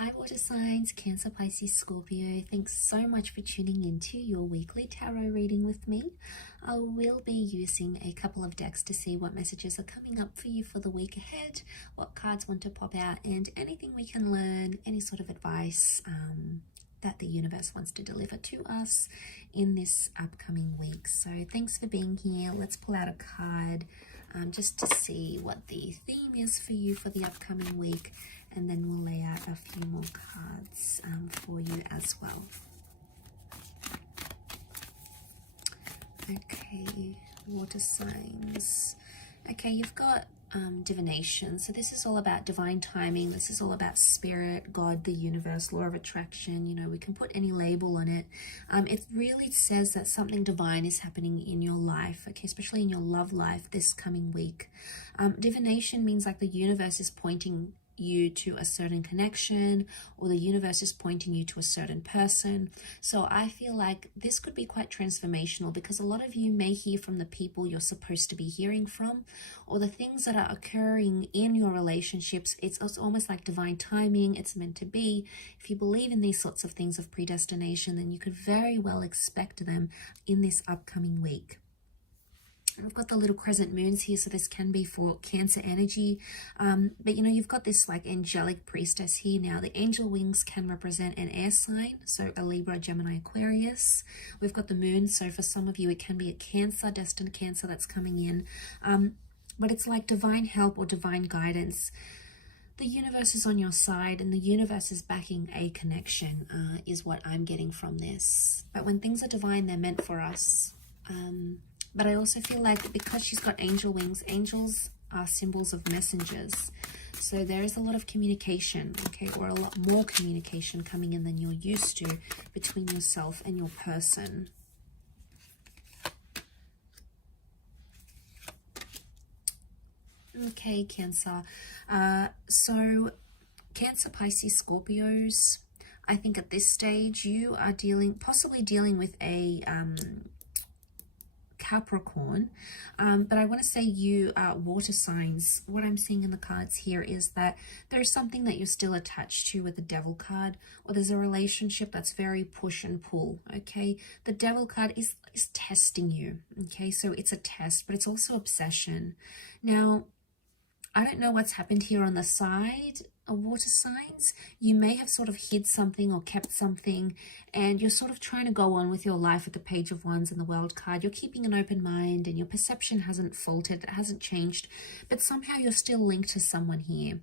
Hi water signs, Cancer, Pisces, Scorpio. Thanks so much for tuning into your weekly tarot reading with me. I will be using a couple of decks to see what messages are coming up for you for the week ahead, what cards want to pop out, and anything we can learn, any sort of advice that the universe wants to deliver to us in this upcoming week. So thanks for being here. Let's pull out a card just to see what the theme is for you for the upcoming week, and then we'll lay out a few more cards for you as well. Okay, water signs. Okay, you've got divination. So this is all about divine timing. This is all about spirit, God, the universe, law of attraction. You know, we can put any label on it. It really says that something divine is happening in your life, okay, especially in your love life this coming week. Divination means like the universe is pointing you to a certain connection, or the universe is pointing you to a certain person. So I feel like this could be quite transformational, because a lot of you may hear from the people you're supposed to be hearing from, or the things that are occurring in your relationships. It's almost like divine timing. It's meant to be. If you believe in these sorts of things of predestination, then you could very well expect them in this upcoming week. I've got the little crescent moons here, so this can be for Cancer energy. But you know, you've got this like angelic priestess here now. The angel wings can represent an air sign, so a Libra, Gemini, Aquarius. We've got the moon, so for some of you it can be a Cancer, destined Cancer that's coming in. But it's like divine help or divine guidance. The universe is on your side, and the universe is backing a connection, is what I'm getting from this. But when things are divine, they're meant for us. But I also feel like because she's got angel wings, angels are symbols of messengers. So there is a lot of communication, okay, or a lot more communication coming in than you're used to between yourself and your person. Okay, Cancer. So Cancer, Pisces, Scorpios, I think at this stage you are possibly dealing with a Capricorn, but I want to say you are water signs. What I'm seeing in the cards here is that there's something that you're still attached to with the Devil card, or there's a relationship that's very push and pull, okay? The Devil card is testing you, okay? So it's a test, but it's also obsession. Now, I don't know what's happened here on the side of water signs. You may have sort of hid something or kept something, and you're sort of trying to go on with your life with the Page of Wands and the World card. You're keeping an open mind, and your perception hasn't faltered, it hasn't changed, but somehow you're still linked to someone here.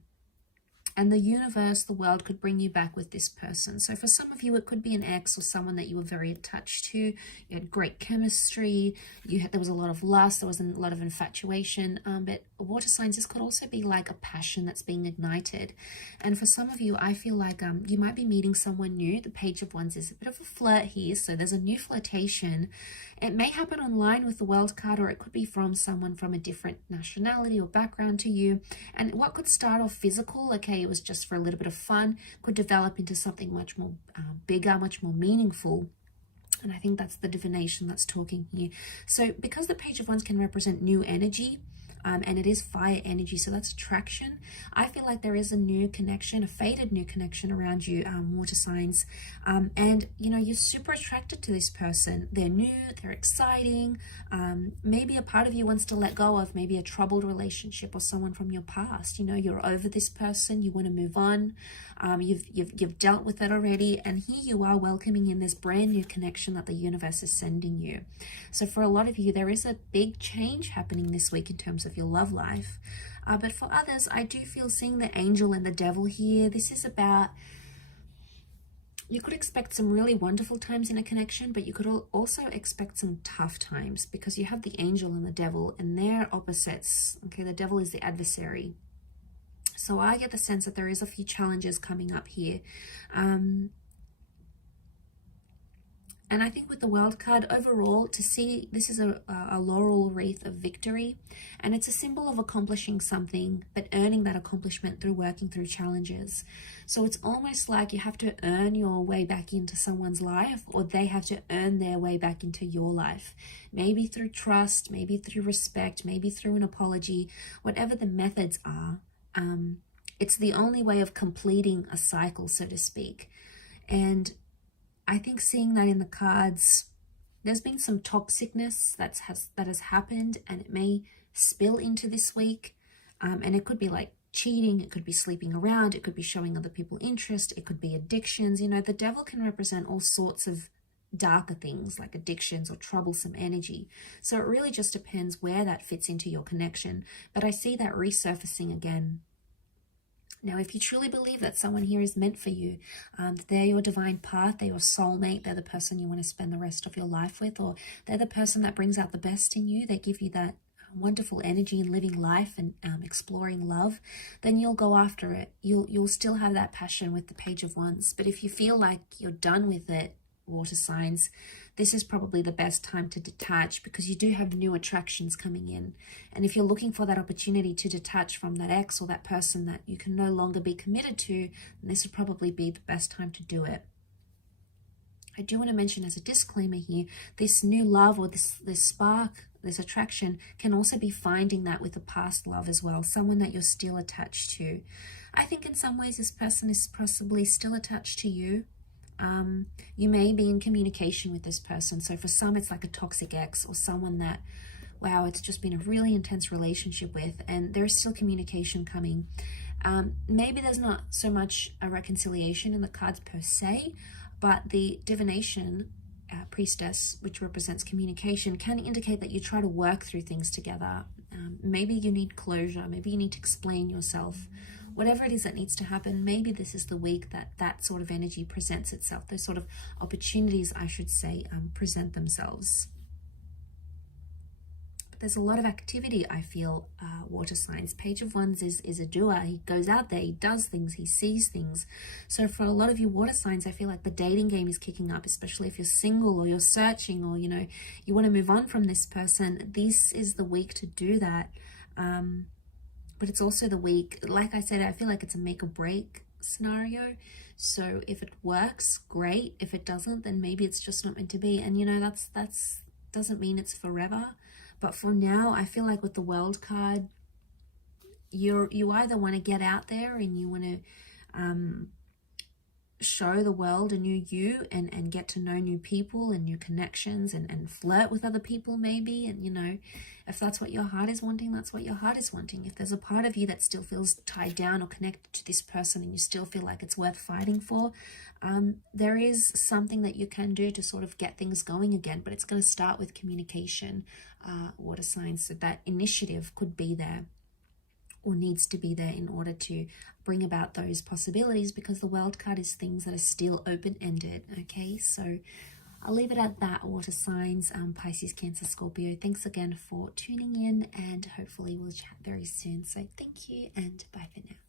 And the universe, the world, could bring you back with this person. So for some of you, it could be an ex or someone that you were very attached to. You had great chemistry. There was a lot of lust. There was a lot of infatuation. But water signs, this could also be like a passion that's being ignited. And for some of you, I feel like you might be meeting someone new. The Page of Wands is a bit of a flirt here. So there's a new flirtation. It may happen online with the World card, or it could be from someone from a different nationality or background to you. And what could start off physical, okay, it was just for a little bit of fun, could develop into something much more bigger, much more meaningful. And I think that's the divination that's talking here. So because the Page of Wands can represent new energy, and it is fire energy, so that's attraction, I feel like there is a new connection, a faded new connection around you, water signs. And you know, you're super attracted to this person. They're new, they're exciting. Maybe a part of you wants to let go of maybe a troubled relationship or someone from your past. You know, you're over this person, you want to move on. You've dealt with it already, and here you are welcoming in this brand new connection that the universe is sending you. So for a lot of you, there is a big change happening this week in terms of your love life. But for others, I do feel seeing the angel and the devil here. This is about, you could expect some really wonderful times in a connection, but you could also expect some tough times, because you have the angel and the devil, and they're opposites. Okay, the devil is the adversary. So I get the sense that there is a few challenges coming up here. And I think with the World card, overall, to see this is a laurel wreath of victory, and it's a symbol of accomplishing something, but earning that accomplishment through working through challenges. So it's almost like you have to earn your way back into someone's life, or they have to earn their way back into your life. Maybe through trust, maybe through respect, maybe through an apology, whatever the methods are. It's the only way of completing a cycle, so to speak. And I think seeing that in the cards, there's been some toxicness that has happened, and it may spill into this week. And it could be like cheating, it could be sleeping around, it could be showing other people interest, it could be addictions. You know, the devil can represent all sorts of darker things like addictions or troublesome energy. So it really just depends where that fits into your connection. But I see that resurfacing again. Now, if you truly believe that someone here is meant for you, that they're your divine path, they're your soulmate, they're the person you want to spend the rest of your life with, or they're the person that brings out the best in you, they give you that wonderful energy in living life and exploring love, then you'll go after it. You'll still have that passion with the Page of Wands. But if you feel like you're done with it, water signs, this is probably the best time to detach, because you do have new attractions coming in. And if you're looking for that opportunity to detach from that ex or that person that you can no longer be committed to, then this would probably be the best time to do it. I do want to mention as a disclaimer here, this new love or this spark, this attraction can also be finding that with a past love as well, someone that you're still attached to. I think in some ways this person is possibly still attached to you. You may be in communication with this person. So for some, it's like a toxic ex or someone that, wow, it's just been a really intense relationship with, and there is still communication coming. Maybe there's not so much a reconciliation in the cards per se, but the divination priestess, which represents communication, can indicate that you try to work through things together. Maybe you need closure. Maybe you need to explain yourself. Whatever it is that needs to happen, maybe this is the week that that sort of energy presents itself. Those sort of opportunities, I should say, present themselves. But there's a lot of activity, I feel, water signs. Page of Wands is a doer. He goes out there, he does things, he sees things. So for a lot of you water signs, I feel like the dating game is kicking up, especially if you're single or you're searching, or, you know, you want to move on from this person. This is the week to do that. But it's also the week, like I said, I feel like it's a make or break scenario. So if it works, great. If it doesn't, then maybe it's just not meant to be. And, you know, that's doesn't mean it's forever. But for now, I feel like with the World card, you either want to get out there and you want to show the world a new you and get to know new people and new connections and flirt with other people maybe. And, you know, if that's what your heart is wanting, that's what your heart is wanting. If there's a part of you that still feels tied down or connected to this person and you still feel like it's worth fighting for, there is something that you can do to sort of get things going again. But it's going to start with communication, water signs. So that initiative could be there, or needs to be there, in order to bring about those possibilities, because the World card is things that are still open-ended. Okay, so I'll leave it at that, water signs, Pisces, Cancer, Scorpio. Thanks again for tuning in, and hopefully we'll chat very soon. So thank you, and bye for now.